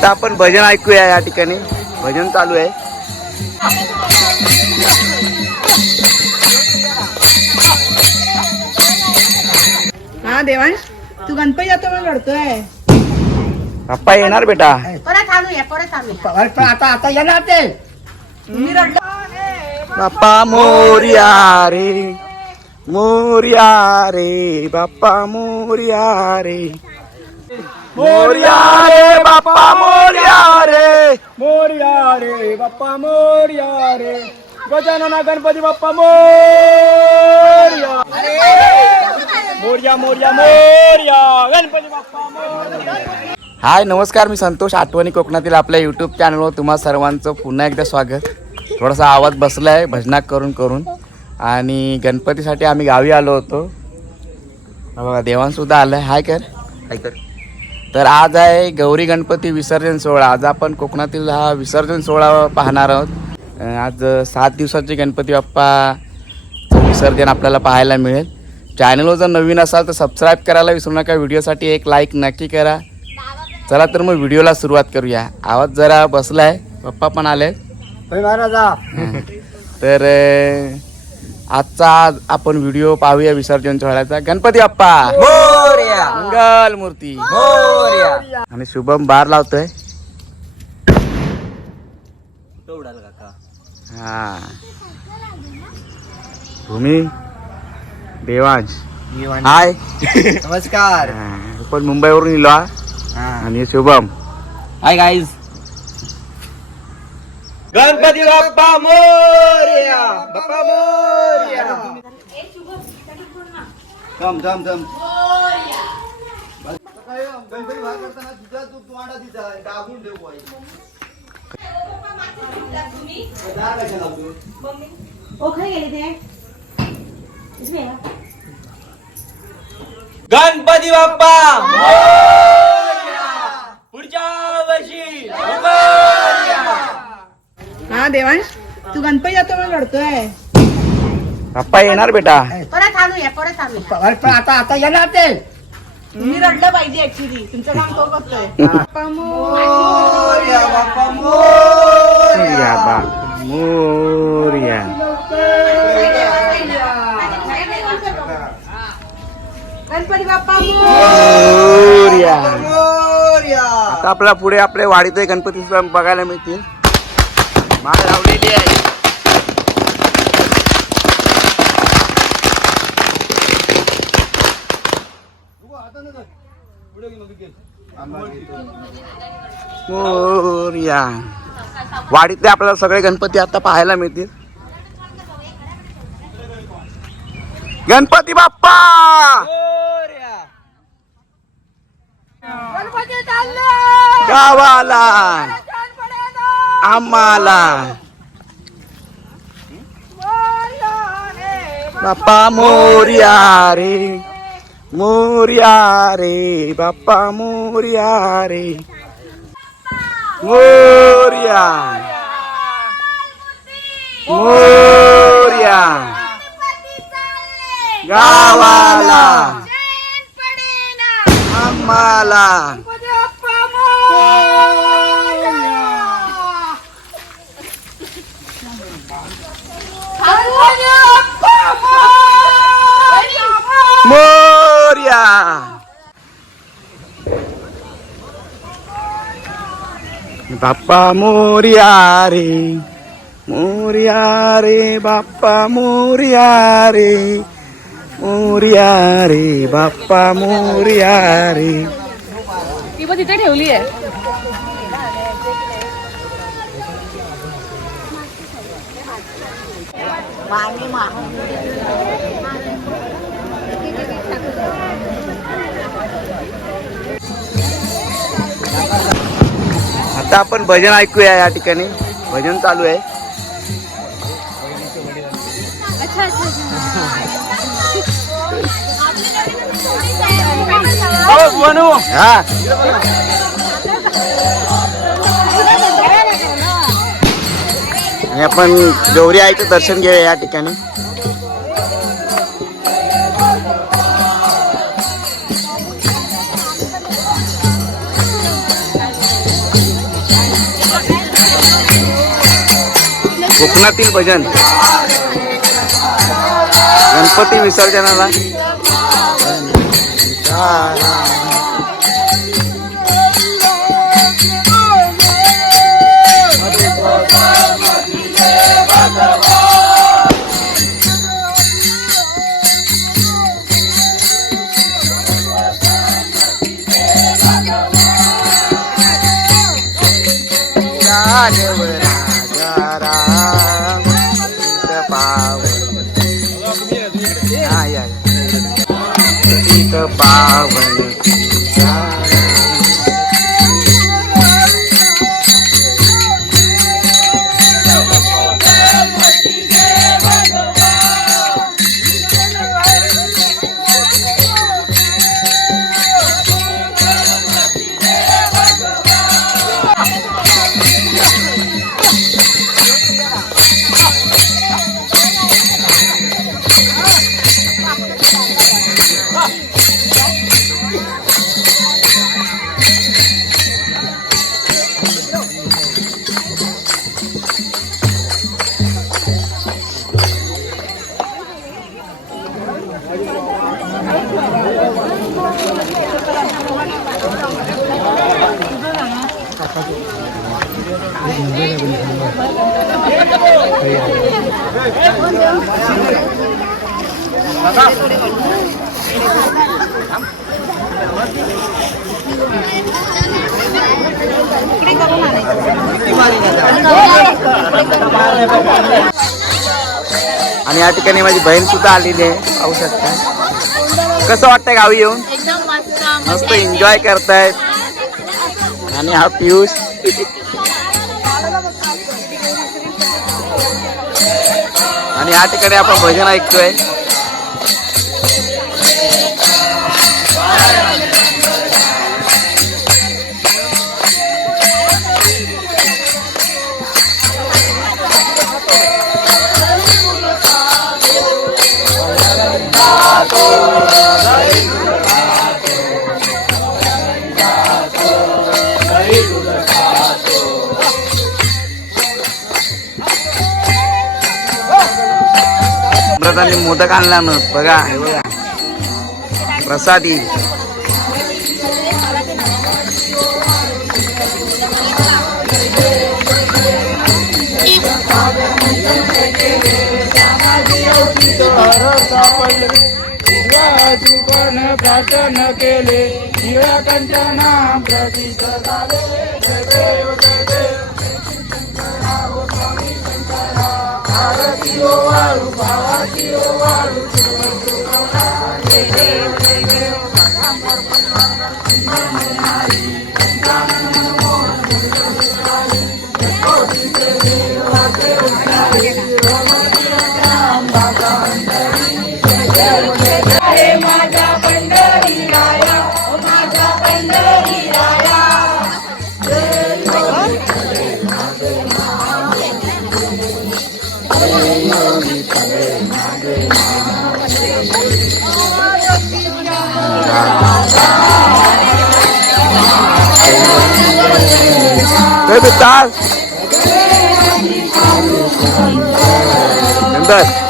आता आपण भजन ऐकूया या ठिकाणी. भजन चालू आहे. हा देवांश तू गणपती जातो म्हणून रडतोय. पप्पा येणार बेटा. परत आणूया परत आणूया. पण आता आता येणार ते. तुम्ही रडलो. बाप्पा मोर्या रे. मोर्या रे. बाप्पा मोर्या रे. मोर्या रे बाप्पा मोर्या रे. मोर्या रे बाप्पा मोर्या रे. गजानना गणपती बाप्पा मोर्या. मोर्या मोर्या मोर्या. गणपती बाप्पा मोर्या. हाय नमस्कार मी संतोष आठवणी कोकणातील आपल्या यूट्यूब चॅनलवर तुम्हा सर्वांचं पुन्हा एकदा स्वागत. थोडासा आवाज बसला आहे भजनाक करून करून. आणि गणपतीसाठी आम्ही गावी आलो होतो. हा बघा देवांसुद्धा आलं आहे हाय कर. हाय कर. तर आज आहे गौरी गणपती विसर्जन सोहळा. आज आपण कोकणातील हा विसर्जन सोहळा पाहणार आहोत. आज सात दिवसाचे गणपती बाप्पाचं विसर्जन आपल्याला पाहायला मिळेल. चॅनलवर जर नवीन असाल तर सबस्क्राईब करायला विसरू नका. व्हिडिओसाठी एक लाईक नक्की करा. चला तर मग व्हिडिओला सुरुवात करूया. आवाज जरा बसलाय. पप्पा पण आले महाराजा. तर आजचा आज आपण व्हिडिओ पाहूया विसर्जन सोहळ्याचा. गणपती बाप्पा! मंगल मूर्ती आणि शुभम बार लावतोय. हा. भूमी देवांश. हाय. नमस्कार. पण मुंबईवरून इलो. आणि Shubham. Hi guys Ganpati Bappa Morya. बाप्पा मोर्या. थांब थांब थांब. गणपती करताना तू तुम्हाला ठेव कशाला गेले ते बाप्पा पुढच्या वर्षी हा देवांश तू गणपती जातो म्हणून रडतोय. पप्पा येणार बेटा. परत आणूया परत आणूया. पण आता आता येणार ते. तुम्ही रडलं पाहिजे ऍक्च्युली तुमचं काम तो करतोय बाप्पा मोर्या बाप्पा मोर्या बा मोर्या गणपती बाप्पा मोर्या मोर्या आता आपल्या पुढे आपले वाडीचे गणपती बघायला मिळतील. माळ लावलेली आहे. मोर्या. वाडीतले आपल्याला सगळे गणपती आता पाहायला मिळतील. गणपती बाप्पा! गावाला. आम्हाला. बाप्पा मोर्या रे. मोर्या रे. बाप्पा मोर्या रे. मोर्या. मोर्या. गावाला. आम्हाला. मोर्या बाप्पा मोर्या रे मोर्या रे बाप्पा मोर्या रे मोर्या रे बाप्पा मोर्या रे ती पण तिथे ठेवली आहे. आता आपण भजन ऐकूया या ठिकाणी. भजन चालू आहे. हा. आणि आपण गौरी आईचं दर्शन घेऊया या ठिकाणी. कोकणातील भजन. गणपती विसर्जनाला. आणि या ठिकाणी माझी बहीण सुद्धा आलेली आहे. पाहू शकता. कसं वाटतंय गावी येऊन? एकदम मस्त मस्त एन्जॉय करतायत. आणि हा पियुष. आणि या ठिकाणी आपण भजन ऐकतोय. अमृताने मोदक आणला ना बघा हे बघा. प्रसादी केले. शिव्या कंचना प्रसिद्ध Thank you. हे चाल नंतर हरे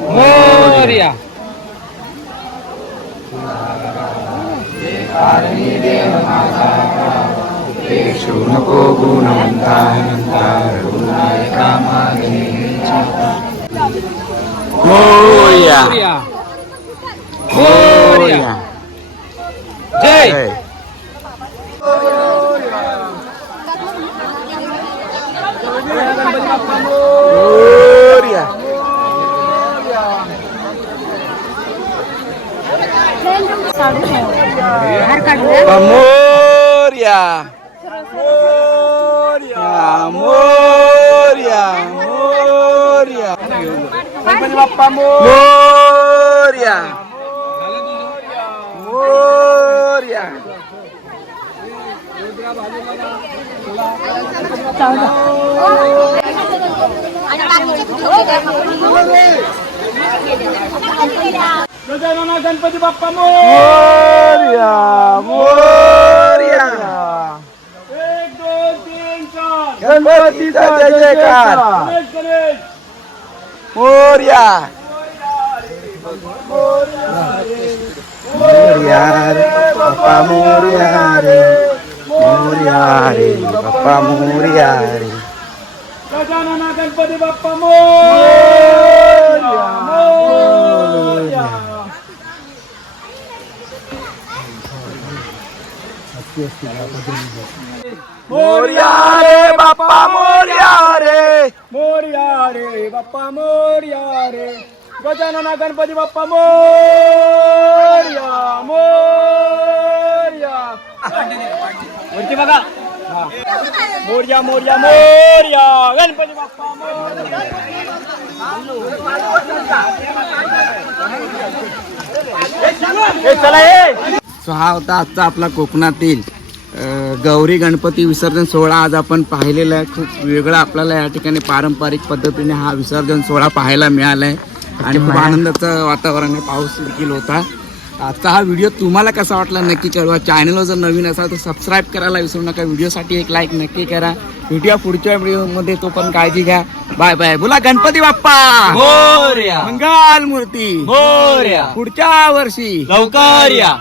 मोर्या नको गुणवंता मोर्या मोर्या मोर्या जय जय बाप्पा मोरया मोरया मोरया गणपती बाप्पा मोरया मोरया गजानना गणपती बाप्पा मोरया मोरया. एक दोन तीन चार. गणपतीचा जय जयकार. गणेश गणेश. मोरया. मोरया रे बाप्पा मोरया रे. मोरया रे बाप्पा मोरया रे. गजानना गणपती बाप्पा मोरया मोरया. मोरया रे बाप्पा मोरया रे. मोरया रे बाप्पा मोरया रे. गजानना गणपती बाप्पा मोरया मोरया. वरती बघा. हा. मोरया मोरया मोरया. गणपती बाप्पा मोरया. चला ए. सो हा होता आजचा आपला कोकणातील गौरी गणपती विसर्जन सोहळा. आज आपण पाहिलेला आहे खूप वेगळा आपल्याला या ठिकाणी पारंपरिक पद्धतीने हा विसर्जन सोहळा पाहायला मिळाला आहे आणि खूप आनंदाचं वातावरण आहे पाऊस देखील होता. आजचा हा व्हिडिओ तुम्हाला कसा वाटला नक्की कळवा. चॅनलवर जर नवीन असाल तर सबस्क्राईब करायला विसरू नका. व्हिडिओसाठी एक लाईक नक्की करा. भेटूया पुढच्या व्हिडिओमध्ये तो पण काळजी घ्या. बाय बाय बोला गणपती बाप्पा! मंगल मूर्ती मोरया पुढच्या वर्षी! लवकर या.